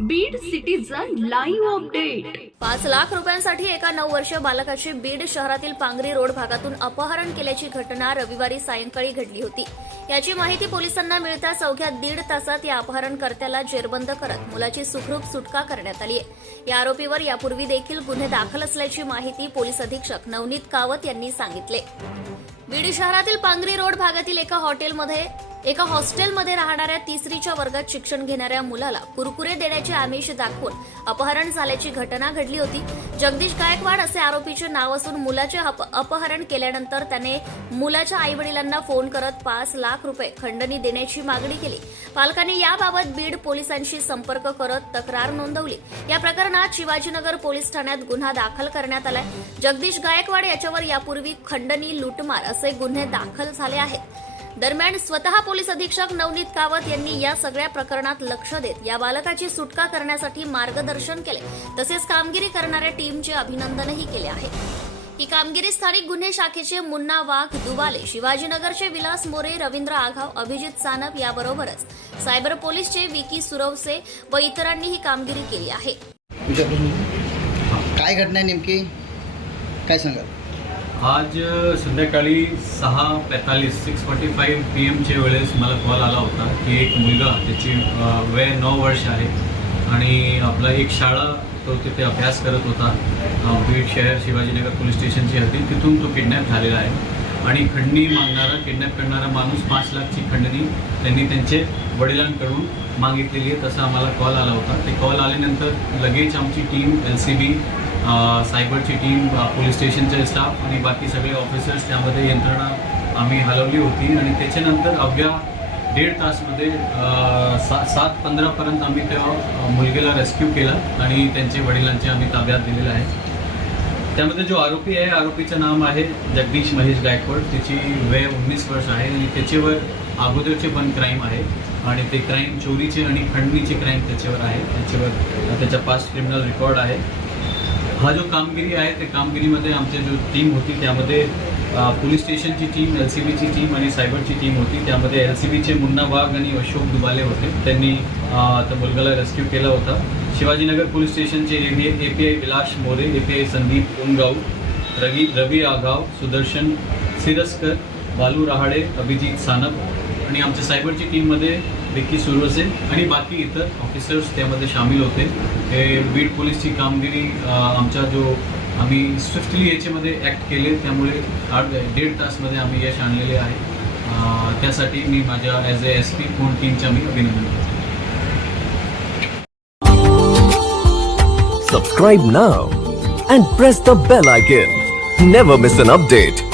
Beed citizen live update पाच लाख रुपयांसाठी एका नऊ वर्षीय बालकाची बीड शहरातील पांगरी रोड भागातून अपहरण केल्याची घटना रविवारी सायंकाळी घडली होती. याची माहिती पोलिसांना मिळताच अवघ्या दीड तासात या अपहरणकर्त्याला जेरबंद करत मुलाची सुखरूप सुटका करण्यात आली आहे. या आरोपीवर यापूर्वी देखील गुन्हे दाखल असल्याची माहिती पोलीस अधीक्षक नवनीत कावत यांनी सांगितले. बीड शहरातील पांगरी रोड भागातील एका हॉटेलमध्ये एका हॉस्टेलमध्ये राहणाऱ्या तिसरीच्या वर्गात शिक्षण घेणाऱ्या मुलाला कुरकुरे देण्याचे आमिष दाखवून अपहरण झाल्याची घटना घडली होती. जगदीश गायकवाड असे आरोपीचे नाव असून मुलाचे अप- अपहरण केल्यानंतर त्याने मुलाच्या आईवडिलांना फोन करत पाच लाख रुपये खंडणी देण्याची मागणी केली. पालकांनी याबाबत बीड पोलिसांशी संपर्क करत तक्रार नोंदवली. या प्रकरणात शिवाजीनगर पोलीस ठाण्यात गुन्हा दाखल करण्यात आलाय. जगदीश गायकवाड याच्यावर यापूर्वी खंडणी लुटमार असे गुन्हे दाखल झाले आहेत. दरम्यान स्वतः पोलीस अधीक्षक नवनीत कावत यांनी या सगळ्या प्रकरणात लक्ष देत या बालकाची सुटका करण्यासाठी मार्गदर्शन केले. तसेच कामगिरी करणाऱ्या टीमचे अभिनंदनही केले आहे. ही कामगिरी स्थानिक गुन्हे शाखेचे मुन्ना वाघ दुबाले शिवाजीनगरचे विलास मोरे रवींद्र आघाव अभिजित सानप याबरोबरच सायबर पोलीसचे विकी सुरवसे व इतरांनी ही कामगिरी केली आहे. काय घटना नेमकी? काय सांगाल? आज संध्याकाळी सहा पॅतालीस सिक्स फॉर्टी फाईव्ह पी एमच्या वेळेस मला कॉल आला होता की एक मुलगा त्याची वय नऊ वर्ष आहे आणि आपला एक शाळा तो तिथे अभ्यास करत होता. बीड शहर शिवाजीनगर पोलीस स्टेशनची हद्दी. तिथून तो किडनॅप झालेला आहे. आणि खंडणी मागणारा किडनॅप करणारा माणूस पाच लाखची खंडणी त्यांनी त्यांचे वडिलांकडून मागितलेली आहे. तसा आम्हाला कॉल आला होता. ते कॉल आल्यानंतर लगेच आमची टीम एल सी बी सायबरची टीम पोलीस स्टेशनचे स्टाफ आणि बाकी सगळे ऑफिसर्स त्यामध्ये यंत्रणा आम्ही हलवली होती आणि त्याच्यानंतर अवघ्या दीड तासमध्ये सा सात पंधरापर्यंत आम्ही त्या मुलगीला रेस्क्यू केला आणि त्यांचे वडिलांचे आम्ही ताब्यात दिलेलं आहे. त्यामध्ये जो आरोपी आहे आरोपीचं नाम आहे जगदीश महेश गायकवाड. त्याची वय उन्नीस वर्ष आहे आणि त्याच्यावर अगोदरचे पण क्राईम आहे आणि ते क्राईम चोरीचे आणि खंडणीचे क्राईम त्याच्यावर आहे. त्याच्यावर त्याचा पास्ट क्रिमिनल रेकॉर्ड आहे. हा जो कामगिरी आहे त्या कामगिरीमध्ये आमची जो टीम होती त्यामध्ये पोलीस स्टेशनची टीम एल सी बीची टीम आणि सायबरची टीम होती. त्यामध्ये एल सी बीचे मुन्ना वाघ आणि अशोक दुबाले होते. त्यांनी त्या मुलगाला रेस्क्यू केला होता. शिवाजीनगर पोलीस स्टेशनचे A B A P I Vilas More A P I Sandeep Ungaon Ravi Ravi Agav Sudarshan Siraskar Baalu Rahade Abhijit Sanap आणि आमच्या सायबरची टीममध्ये देखील सुरू असेल आणि बाकी इतर ऑफिसर्स त्यामध्ये सामील होते हे बीड पोलीसची कामगिरी आमचा जो आम्ही स्विफ्टली याच्यामध्ये ॲक्ट केले त्यामुळे आठ दीड तासमध्ये आम्ही यश आणलेले आहे त्यासाठी मी माझ्या as A S P phone टीमच्या मी अभिनंदन करतो Subscribe now and press the bell icon. Never miss an update.